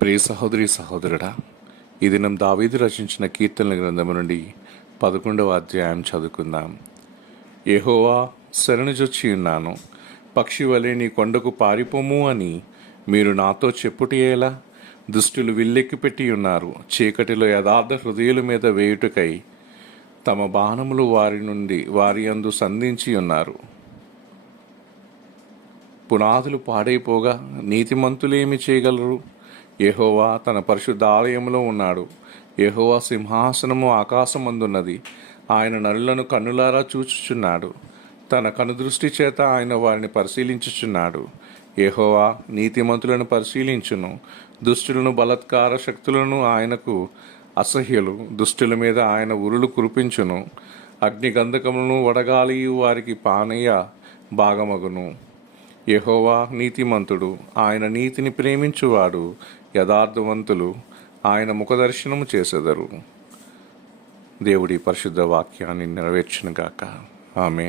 ప్రియ సహోదరి సహోదరుడా ఈ దినం దావీదు రచించిన కీర్తనల గ్రంథము నుండి పదకొండవ అధ్యాయం చదువుకుందాం. ఏహోవా శరణుజొచ్చి ఉన్నాను. పక్షి వలె నీ కొండకు పారిపోము అని మీరు నాతో చెప్పుటేలా దుష్టులు విల్లెక్కి పెట్టి ఉన్నారు. చీకటిలో యథార్థ హృదయుల మీద వేయుటకై తమ బాణములు వారి నుండి వారి అందు సంధించి ఉన్నారు. పునాదులు పాడైపోగా నీతిమంతులేమి చేయగలరు? యహోవా తన పరిశుద్ధ ఆలయంలో ఉన్నాడు. యహోవా సింహాసనము ఆకాశమందున్నది. ఆయన నరులను కన్నులారా చూచుచున్నాడు. తన కనుదృష్టి చేత ఆయన వారిని పరిశీలించుచున్నాడు. యహోవా నీతిమంతులను పరిశీలించును. దుష్టులను బలత్కార శక్తులను ఆయనకు అసహ్యులు. దుష్టుల మీద ఆయన ఉరులు కురిపించును. అగ్ని గంధకములను వడగాలి వారికి పానీయ భాగమగును. యెహోవా నీతిమంతుడు. ఆయన నీతిని ప్రేమించువాడు యథార్థవంతులు. ఆయన ముఖదర్శనము చేసెదరు. దేవుడి పరిశుద్ధ వాక్యాన్ని నెరవేర్చునుగాక. ఆమె